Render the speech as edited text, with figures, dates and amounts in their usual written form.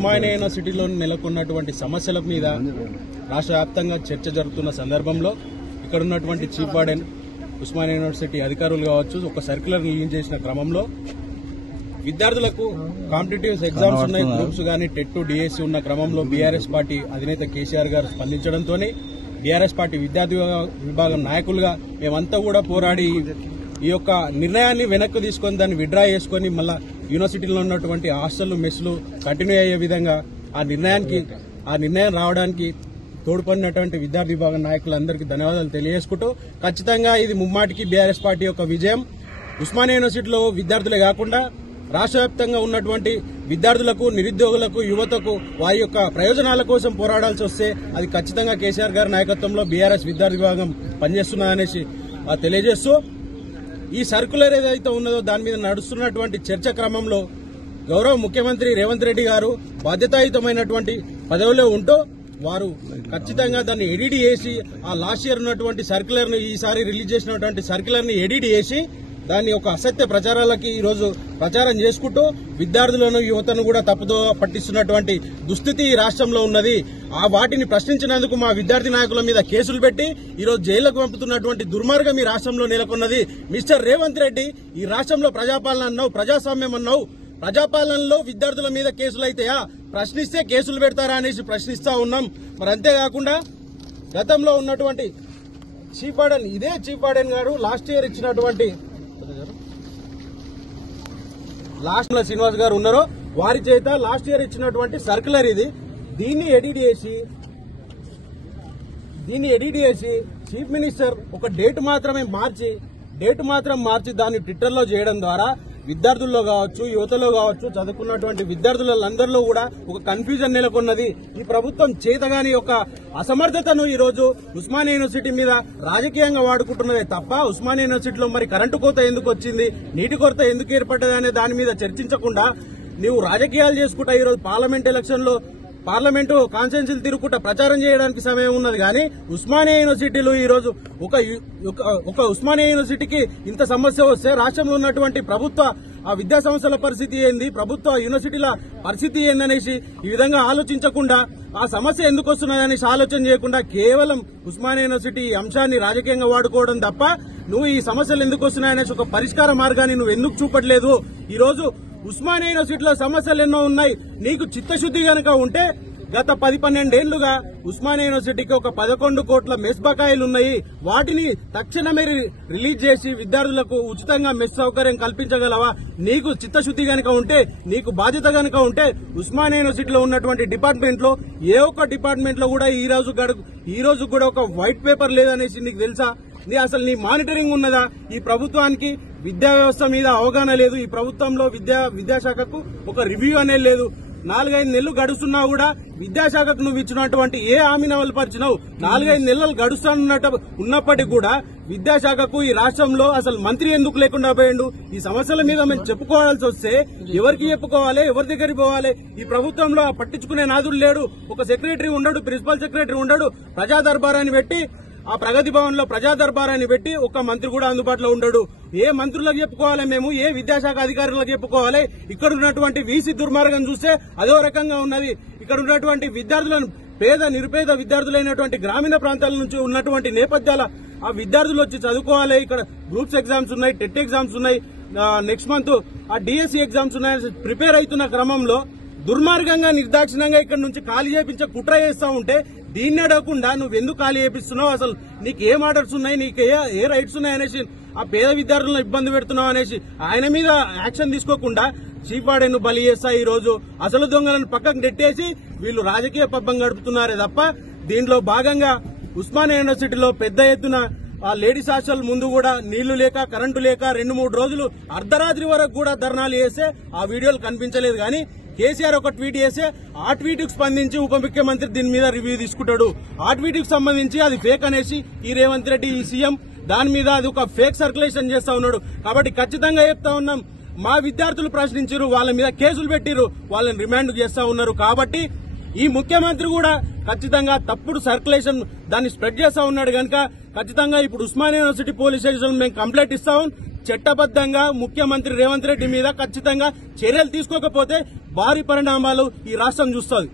ఉస్మానియా యూనివర్సిటీలో నెలకొన్నటువంటి సమస్యల మీద రాష్ట్ర వ్యాప్తంగా చర్చ జరుగుతున్న సందర్భంలో ఇక్కడ ఉన్నటువంటి చీఫ్ వార్డెన్ ఉస్మానియా యూనివర్సిటీ అధికారులు కావచ్చు ఒక సర్క్యులర్ రిలీజ్ చేసిన క్రమంలో విద్యార్థులకు కాంపిటేటివ్ ఎగ్జామ్స్ ఉన్నాయి, గ్రూప్స్ గానీ టెట్ డిఎస్సీ ఉన్న క్రమంలో బీఆర్ఎస్ పార్టీ అధినేత కేసీఆర్ గారు స్పందించడంతో బీఆర్ఎస్ పార్టీ విద్యార్థి విభాగం నాయకులుగా మేమంతా కూడా పోరాడి ఈ యొక్క నిర్ణయాన్ని వెనక్కి తీసుకొని దాన్ని విత్డ్రా చేసుకుని మళ్ళా యూనివర్సిటీలో ఉన్నటువంటి హాస్టల్ మెస్లు కంటిన్యూ అయ్యే విధంగా ఆ నిర్ణయం రావడానికి తోడ్పడినటువంటి విద్యార్థి విభాగం నాయకులందరికీ ధన్యవాదాలు తెలియజేసుకుంటూ ఖచ్చితంగా ఇది ముమ్మాటికి బీఆర్ఎస్ పార్టీ యొక్క విజయం. ఉస్మానియా యూనివర్సిటీలో విద్యార్థులే కాకుండా రాష్ట్ర వ్యాప్తంగా ఉన్నటువంటి విద్యార్థులకు, నిరుద్యోగులకు, యువతకు వారి యొక్క ప్రయోజనాల కోసం పోరాడాల్సి వస్తే అది ఖచ్చితంగా కేసీఆర్ గారి నాయకత్వంలో బీఆర్ఎస్ విద్యార్థి విభాగం పనిచేస్తున్నదనేసి తెలియజేస్తూ ఈ సర్కులర్ ఏదైతే ఉన్నదో దాని మీద నడుస్తున్నటువంటి చర్చ క్రమంలో గౌరవ ముఖ్యమంత్రి రేవంత్ రెడ్డి గారు బాధ్యతాయుతమైనటువంటి పదవిలో ఉంటూ వారు ఖచ్చితంగా దాన్ని ఎడిట్ చేసి ఆ లాస్ట్ ఇయర్ ఉన్నటువంటి సర్కులర్ ను ఈసారి రిలీజ్ చేసినటువంటి సర్కులర్ ని ఎడిట్ చేసి దాన్ని ఒక అసత్య ప్రచారాలకి ఈరోజు ప్రచారం చేసుకుంటూ విద్యార్థులను, యువతను కూడా తప్పుదో పట్టిస్తున్నటువంటి దుస్థితి ఈ రాష్ట్రంలో ఉన్నది. ఆ వాటిని ప్రశ్నించినందుకు మా విద్యార్థి నాయకుల మీద కేసులు పెట్టి ఈరోజు జైలుకు పంపుతున్నటువంటి దుర్మార్గం ఈ రాష్ట్రంలో నెలకొన్నది. మిస్టర్ రేవంత్ రెడ్డి, ఈ రాష్ట్రంలో ప్రజాపాలన అన్నావు, ప్రజాస్వామ్యం అన్నావు, ప్రజాపాలనలో విద్యార్థుల మీద కేసులు అయితాయా? ప్రశ్నిస్తే కేసులు పెడతారా అనేసి ప్రశ్నిస్తా ఉన్నాం. మరి అంతేకాకుండా గతంలో ఉన్నటువంటి చీఫ్ వార్డెన్, ఇదే చీఫ్ వార్డెన్ గారు లాస్ట్ ఇయర్ ఇచ్చినటువంటి శ్రీనివాస్ గారు ఉన్నారో వారి చేత లాస్ట్ ఇయర్ ఇచ్చినటువంటి సర్కులర్ ఇది. దీన్ని ఎడిట్ చేసి చీఫ్ మినిస్టర్ ఒక డేట్ మాత్రం మార్చి దాన్ని ట్విట్టర్లో చేయడం ద్వారా విద్యార్థుల్లో కావచ్చు, యువతలో కావచ్చు, చదువుకున్నటువంటి విద్యార్థులందరిలో కూడా ఒక కన్ఫ్యూజన్ నెలకొన్నది. ఈ ప్రభుత్వం చేతగాని ఒక అసమర్థతను ఈ రోజు ఉస్మానియా యూనివర్సిటీ మీద రాజకీయంగా వాడుకుంటున్నదే తప్ప ఉస్మానియా యూనివర్సిటీలో మరి కరెంటు కోత ఎందుకు వచ్చింది, నీటి కొరత ఎందుకు ఏర్పడ్డది అనే దాని మీద చర్చించకుండా నీవు రాజకీయాలు చేసుకుంటా ఈరోజు పార్లమెంటు కాన్స్టిట్యున్సీలు తిరుగుకుంటా ప్రచారం చేయడానికి సమయం ఉన్నది. కానీ ఉస్మానియా యూనివర్సిటీలో ఈ రోజు ఒక ఉస్మానియా యూనివర్సిటీకి ఇంత సమస్య వస్తే రాష్ట్రంలో ఉన్నటువంటి ప్రభుత్వ విద్యా సంస్థల పరిస్థితి ఏంది, ప్రభుత్వ యూనివర్సిటీల పరిస్థితి ఏందనేసి ఈ విధంగా ఆలోచించకుండా ఆ సమస్య ఎందుకు వస్తున్నదనేసి ఆలోచన చేయకుండా కేవలం ఉస్మానియా యూనివర్సిటీ ఈ అంశాన్ని రాజకీయంగా వాడుకోవడం తప్ప నువ్వు ఈ సమస్యలు ఎందుకు వస్తున్నాయనేసి ఒక పరిష్కార మార్గాన్ని నువ్వు ఎందుకు చూపట్లేదు? ఈ రోజు ఉస్మానియా యూనివర్సిటీలో సమస్యలు ఎన్నో ఉన్నాయి. నీకు చిత్తశుద్ది గనక ఉంటే గత 10-12 ఏళ్లుగా ఉస్మానియా యూనివర్సిటీకి ఒక 11 కోట్ల మెస్ బకాయిలు ఉన్నాయి. వాటిని తక్షణమే రిలీజ్ చేసి విద్యార్థులకు ఉచితంగా మెస్ సౌకర్యం కల్పించగలవా? నీకు చిత్తశుద్ది గనక ఉంటే, నీకు బాధ్యత గనక ఉంటే ఉస్మానియా యూనివర్సిటీలో ఉన్నటువంటి డిపార్ట్మెంట్ లో ఏ ఒక్క డిపార్ట్మెంట్ లో కూడా ఈ రోజు కూడా ఒక వైట్ పేపర్ లేదనేసి నీకు తెలుసా? అసలు నీ మానిటరింగ్ ఉన్నదా? ఈ ప్రభుత్వానికి విద్యా వ్యవస్థ మీద అవగాహన లేదు. ఈ ప్రభుత్వంలో విద్యాశాఖకు ఒక రివ్యూ అనేది లేదు. 4-5 నెలలు గడుస్తున్నా కూడా విద్యాశాఖకు నువ్వు ఇచ్చినటువంటి ఏ హామీని అమలుపరిచినావు? 4-5 నెలలు ఉన్నప్పటికీ కూడా విద్యాశాఖకు ఈ రాష్ట్రంలో అసలు మంత్రి ఎందుకు లేకుండా పోయిండు? ఈ సమస్యల మీద మేము చెప్పుకోవాల్సి వస్తే ఎవరికి చెప్పుకోవాలి, ఎవరి దగ్గరికి పోవాలి? ఈ ప్రభుత్వంలో పట్టించుకునే నాదుడు లేడు. ఒక సెక్రటరీ ఉండడు, ప్రిన్సిపల్ సెక్రటరీ ఉండడు. ప్రజా దర్బారాన్ని పెట్టి ఆ ప్రగతి భవన్ లో ప్రజా దర్బారాన్ని పెట్టి ఒక్క మంత్రి కూడా అందుబాటులో ఉండడు. ఏ మంత్రులకు చెప్పుకోవాలి మేము? ఏ విద్యాశాఖ అధికారులకు చెప్పుకోవాలి? ఇక్కడ ఉన్నటువంటి వీసీ దుర్మార్గం చూస్తే అదో రకంగా ఉన్నది. ఇక్కడ ఉన్నటువంటి విద్యార్థులను నిరుపేద విద్యార్థులైనటువంటి గ్రామీణ ప్రాంతాల నుంచి ఉన్నటువంటి నేపథ్యాల ఆ విద్యార్థులు వచ్చి చదువుకోవాలి. ఇక్కడ గ్రూప్స్ ఎగ్జామ్స్ ఉన్నాయి, టెట్ ఎగ్జామ్స్ ఉన్నాయి, నెక్స్ట్ మంత్ ఆ డిఎస్సీ ఎగ్జామ్స్ ఉన్నాయి. ప్రిపేర్ అవుతున్న క్రమంలో దుర్మార్గంగా, నిర్దాక్షిణ్యంగా ఇక్కడ నుంచి ఖాళీ చేయించే కుట్ర చేస్తా ఉంటే దీన్ని అడగకుండా నువ్వెందుకు ఖాళీ చేపిస్తున్నావు? అసలు నీకు ఏం ఆర్డర్స్ ఉన్నాయి, నీకు ఏ రైట్స్ ఉన్నాయి అనేసి ఆ పేద విద్యార్థులను ఇబ్బంది పెడుతున్నావు అనేసి ఆయన మీద యాక్షన్ తీసుకోకుండా చీఫ్ వార్డెన్ బలి చేస్తా ఈ రోజు అసలు దొంగలను పక్కకు నెట్టేసి వీళ్ళు రాజకీయ పబ్బం గడుపుతున్నారే తప్ప దీంట్లో భాగంగా ఉస్మానియా యూనివర్సిటీలో పెద్ద ఎత్తున ఆ లేడీస్ హాస్టల్ ముందు కూడా నీళ్లు లేక, కరెంటు లేక 2-3 రోజులు అర్ధరాత్రి వరకు కూడా ధర్నాలు చేస్తే ఆ వీడియోలు కనిపించలేదు. కానీ కేసీఆర్ ఒక ట్వీట్ చేస్తే ఆ ట్వీట్ కు స్పందించి ఉప ముఖ్యమంత్రి దీని మీద రివ్యూ తీసుకుంటాడు. ఆ ట్వీట్ కు సంబంధించి అది ఫేక్ అనేసి ఈ రేవంత్ రెడ్డి, ఈ సీఎం దాని మీద అది ఒక ఫేక్ సర్క్యులేషన్ చేస్తా ఉన్నాడు. కాబట్టి ఖచ్చితంగా చెప్తా ఉన్నాం, మా విద్యార్థులు ప్రశ్నించారు, వాళ్ళ మీద కేసులు పెట్టిరు, వాళ్ళని రిమాండ్ చేస్తా ఉన్నారు. కాబట్టి ఈ ముఖ్యమంత్రి కూడా ఖచ్చితంగా తప్పుడు సర్క్యులేషన్ దాన్ని స్ప్రెడ్ చేస్తా ఉన్నాడు కనుక ఖచ్చితంగా ఇప్పుడు ఉస్మానియా యూనివర్సిటీ పోలీస్ స్టేషన్ మేము కంప్లైంట్ ఇస్తాం. చట్టబద్దంగా ముఖ్యమంత్రి రేవంత్ రెడ్డి మీద ఖచ్చితంగా చర్యలు తీసుకోకపోతే భారీ పరిణామాలు ఈ రాష్ట్రం చూస్తుంది.